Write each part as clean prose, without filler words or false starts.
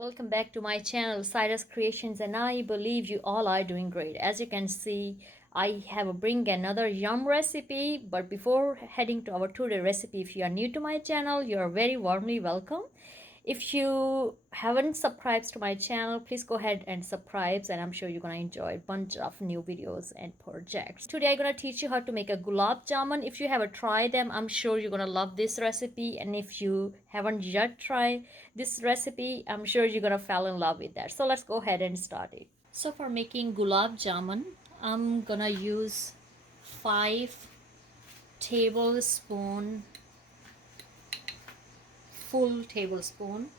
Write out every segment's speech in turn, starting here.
Welcome back to my channel Saira's Creations, and I believe you all are doing great. As you can see, I have bring another yum recipe, but before heading to our today recipe, if you are new to my channel, you are very warmly welcome. If you haven't subscribed to my channel, please go ahead and subscribe, and I'm sure you're gonna enjoy a bunch of new videos and projects. Today I'm gonna teach you how to make a gulab jamun. If you haven't tried them, I'm sure you're gonna love this recipe, and if you haven't yet tried this recipe, I'm sure you're gonna fall in love with that. So let's go ahead and start it. So for making gulab jamun, I'm gonna use 5 tablespoon full tablespoon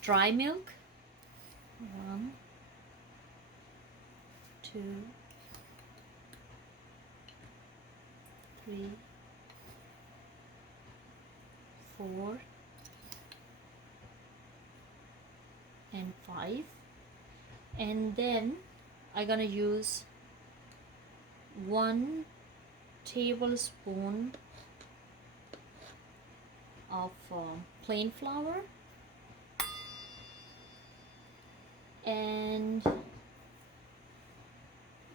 dry milk. 1, 2, 3, 4, and 5. And then I'm gonna use 1 tablespoon of plain flour and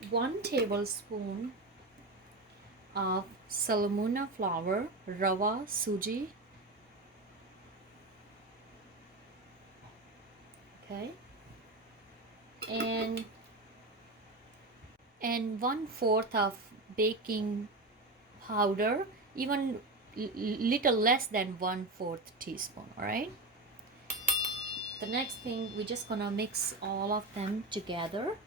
1 tablespoon of salmuna flour, rava suji. Okay, and 1/4 of baking powder, even little less than 1/4 teaspoon. All right, the next thing, we're just gonna mix all of them together.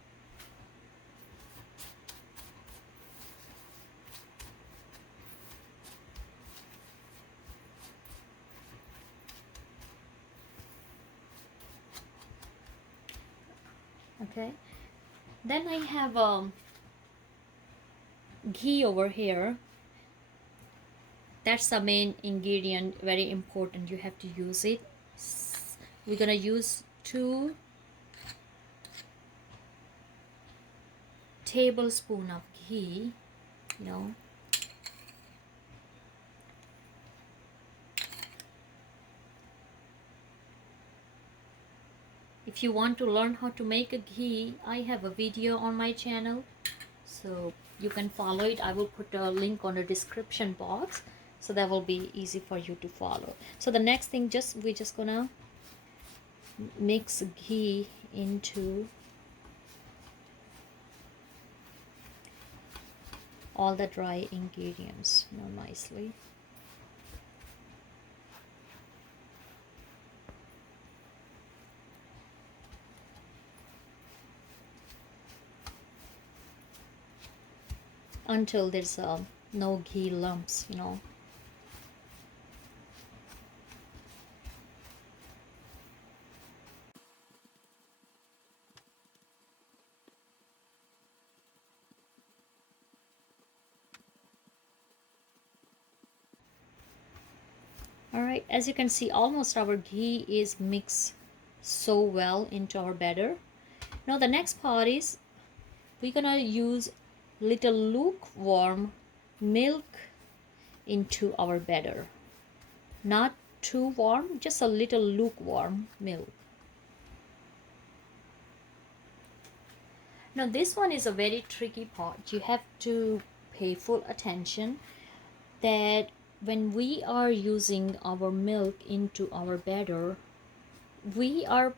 Okay, then I have ghee over here. That's the main ingredient, very important, you have to use it. We're gonna use 2 tablespoons of ghee, you know. If you want to learn how to make a ghee, I have a video on my channel, so you can follow it. I will put a link on the description box, so that will be easy for you to follow. So the next thing, we're just gonna mix ghee into all the dry ingredients, nicely. Until there's no ghee lumps, you know. Alright, as you can see, almost our ghee is mixed so well into our batter. Now the next part is, we're gonna use little lukewarm milk into our batter. Not too warm, just a little lukewarm milk. Now this one is a very tricky part. You have to pay full attention that when we are using our milk into our batter, we are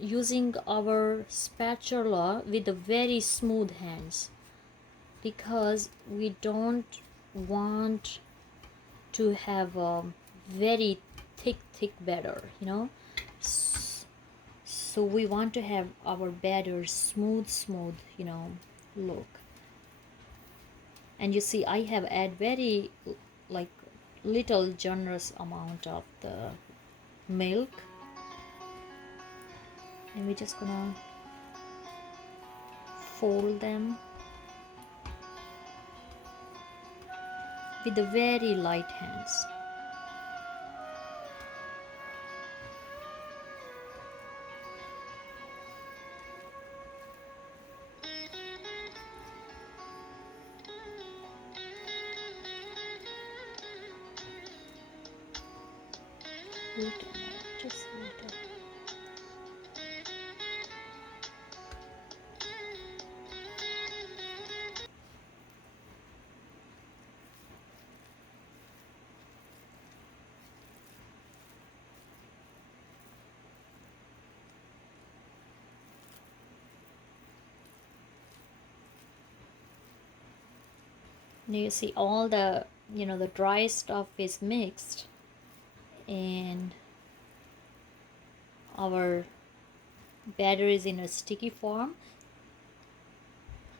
using our spatula with a very smooth hands, because we don't want to have a very thick batter, you know. So we want to have our batter smooth, you know, look. And you see, I have add very like little generous amount of the milk, and we're just gonna fold them with the very light hands. little more, just a little. You see all the, the dry stuff is mixed, and our batter is in a sticky form.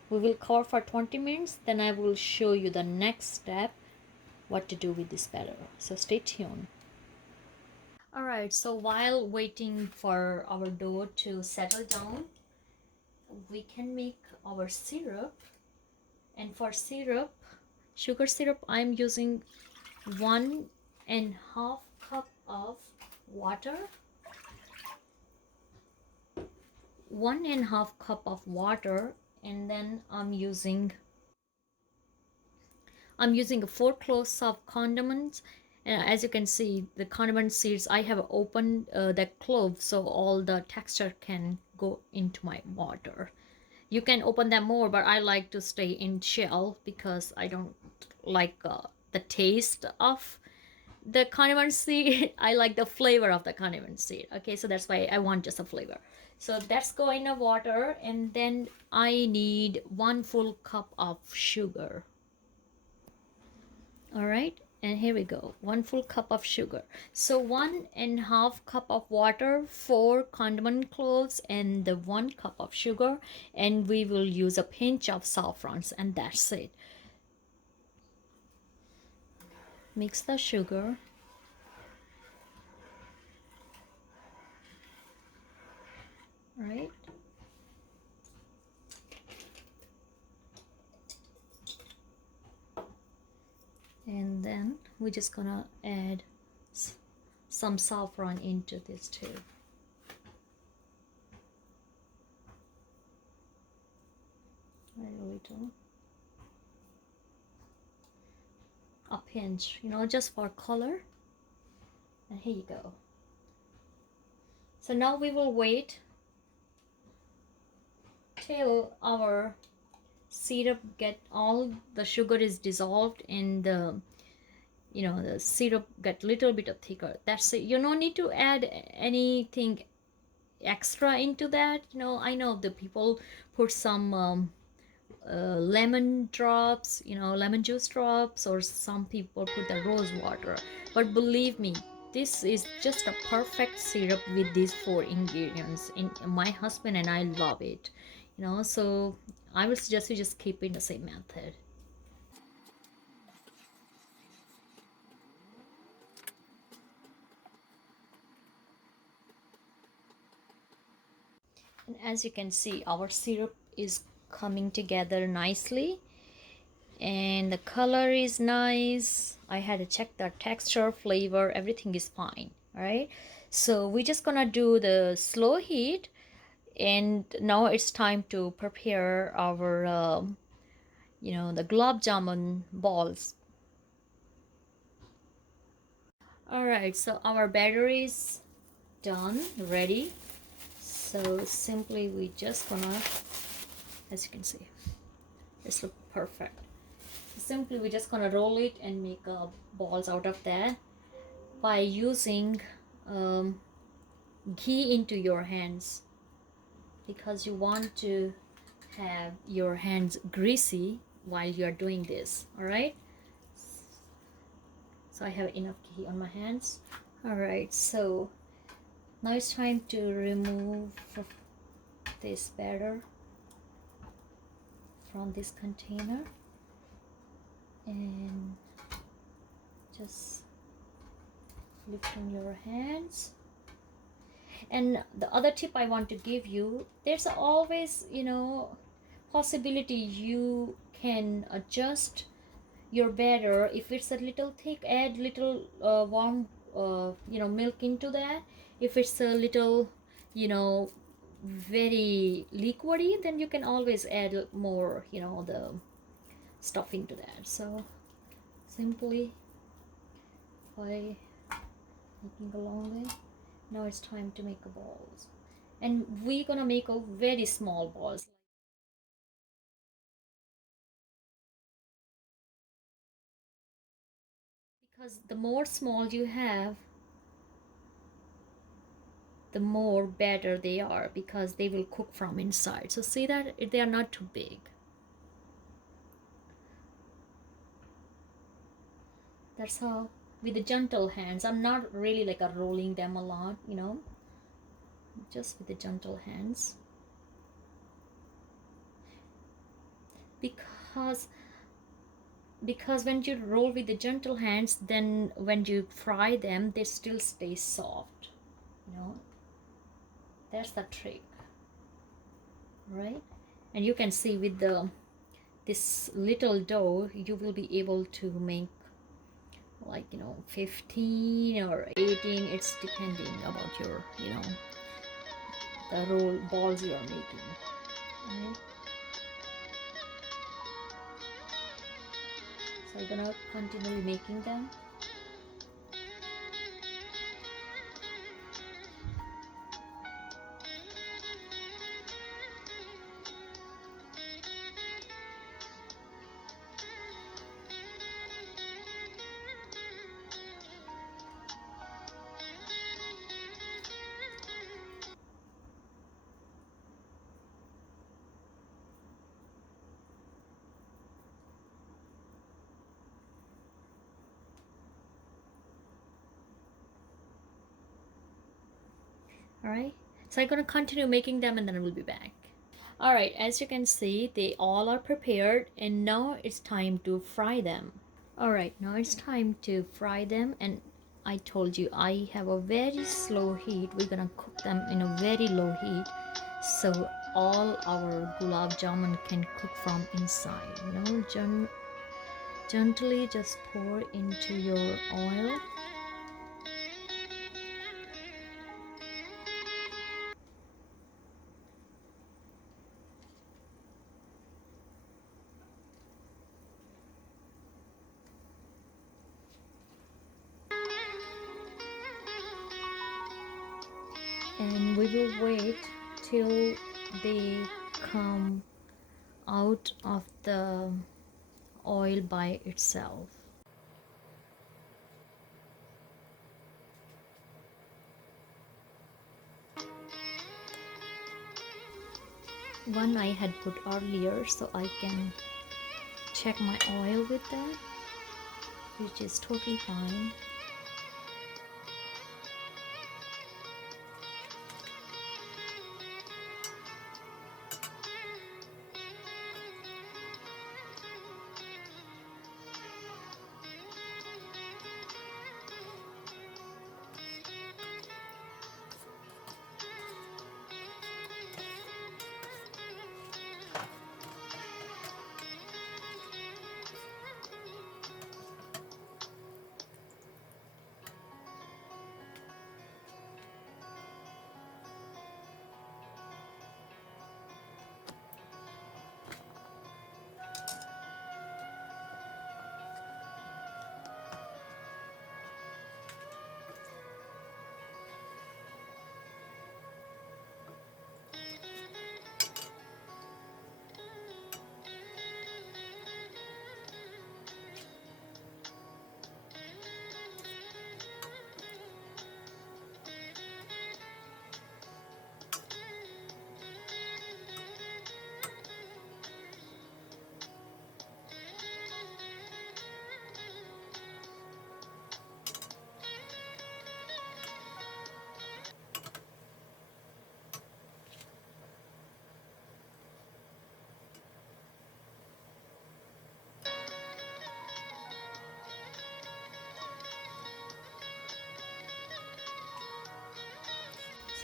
We will cover for 20 minutes, then I will show you the next step, what to do with this batter. So stay tuned. Alright, so while waiting for our dough to settle down, we can make our syrup. And for syrup, sugar syrup, I'm using 1.5 cup of water, 1.5 cup of water, and then I'm using 4 cloves of condiments. And as you can see, the condiment seeds, I have opened the clove so all the texture can go into my water. You can open them more, but I like to stay in shell because I don't like the taste of the condiment seed. I like the flavor of the condiment seed. Okay, so that's why I want just a flavor. So that's go in the water, and then I need 1 full cup of sugar. All right, and here we go, 1 full cup of sugar. So 1.5 cup of water, 4 condiment cloves, and the 1 cup of sugar, and we will use a pinch of saffrons, and that's it. Mix the sugar. All right. And then we're just gonna add some saffron into this too. Very little. A pinch, just for color. And here you go. So now we will wait till our syrup get all the sugar is dissolved and the the syrup get little bit of thicker. That's it. You don't need to add anything extra into that. I know the people put some lemon drops, lemon juice drops, or some people put the rose water, but believe me, this is just a perfect syrup with these 4 ingredients. In my husband and I love it, so I would suggest you just keep in the same method. And as you can see, our syrup is coming together nicely, and the color is nice. I had to check the texture, flavor, everything is fine. All right, so we're just gonna do the slow heat, and now it's time to prepare our the gulab jamun balls. All right, so our batter is done, ready. So simply we just gonna, as you can see, this look perfect. Simply we're just gonna roll it and make balls out of that by using ghee into your hands, because you want to have your hands greasy while you are doing this. All right, so I have enough ghee on my hands. All right, so now it's time to remove this batter from this container and just lifting your hands. And the other tip I want to give you, there's always possibility you can adjust your batter. If it's a little thick, add little warm milk into that. If it's a little very liquidy, then you can always add more the stuffing to that. So simply by making a long way. Now it's time to make a balls, and we're gonna make a very small balls, because the more small you have, the more better they are, because they will cook from inside. So see that they are not too big. That's how, with the gentle hands. I'm not really like a rolling them a lot, just with the gentle hands. Because when you roll with the gentle hands, then when you fry them, they still stay soft. That's the trick, right? And you can see with this little dough, you will be able to make like 15 or 18. It's depending about your the roll balls you are making, right? So I'm gonna continue making them. All right, so I'm gonna continue making them, and then I will be back. All right, as you can see, they all are prepared, and now it's time to fry them. All right, now it's time to fry them, and I told you I have a very slow heat. We're gonna cook them in a very low heat, so all our gulab jamun can cook from inside. Gently just pour into your oil. And we will wait till they come out of the oil by itself. One I had put earlier, so I can check my oil with that, which is totally fine.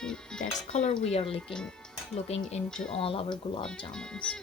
See, that's color we are looking into all our gulab jamuns.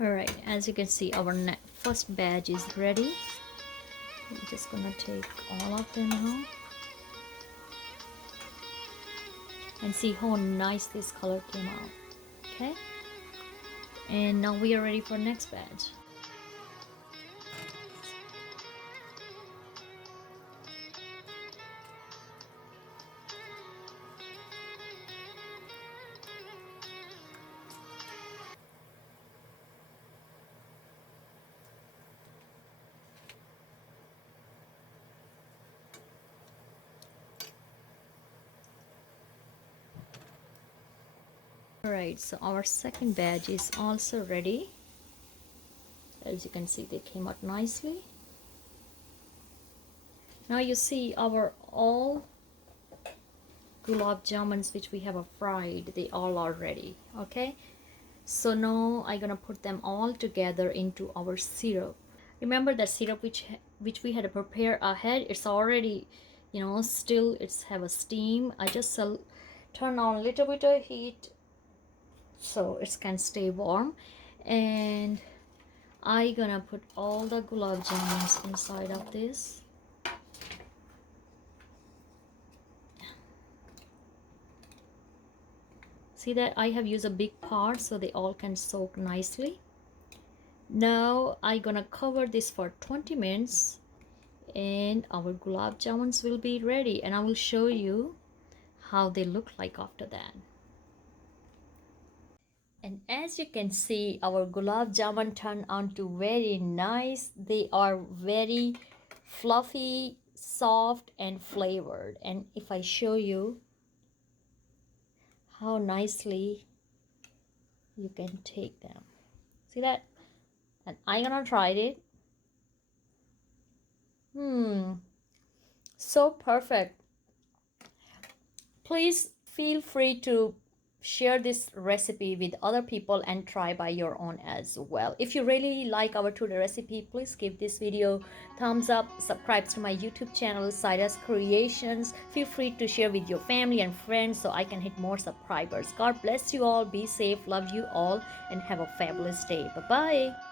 Alright, as you can see, our first batch is ready. I'm just gonna take all of them out and see how nice this color came out. Okay, and now we are ready for next batch. Alright, so our second batch is also ready. As you can see, they came out nicely. Now you see our all gulab jamuns which we have fried, they all are ready. Okay, so now I'm gonna put them all together into our syrup. Remember that syrup which we had prepared ahead, it's already, you know, still it's have a steam. I just turn on a little bit of heat so it can stay warm, and I gonna put all the gulab jamuns inside of this. See that I have used a big pot so they all can soak nicely. Now I'm gonna cover this for 20 minutes and our gulab jamuns will be ready, and I will show you how they look like after that. And as you can see, our gulab jamun turned out to very nice. They are very fluffy, soft and flavored. And if I show you how nicely you can take them, see that? And I'm gonna try it. So perfect. Please feel free to share this recipe with other people and try by your own as well. If you really like our today recipe, please give this video thumbs up, subscribe to my YouTube channel Saira's Creations. Feel free to share with your family and friends so I can hit more subscribers. God bless you all, be safe, love you all, and have a fabulous day. Bye bye.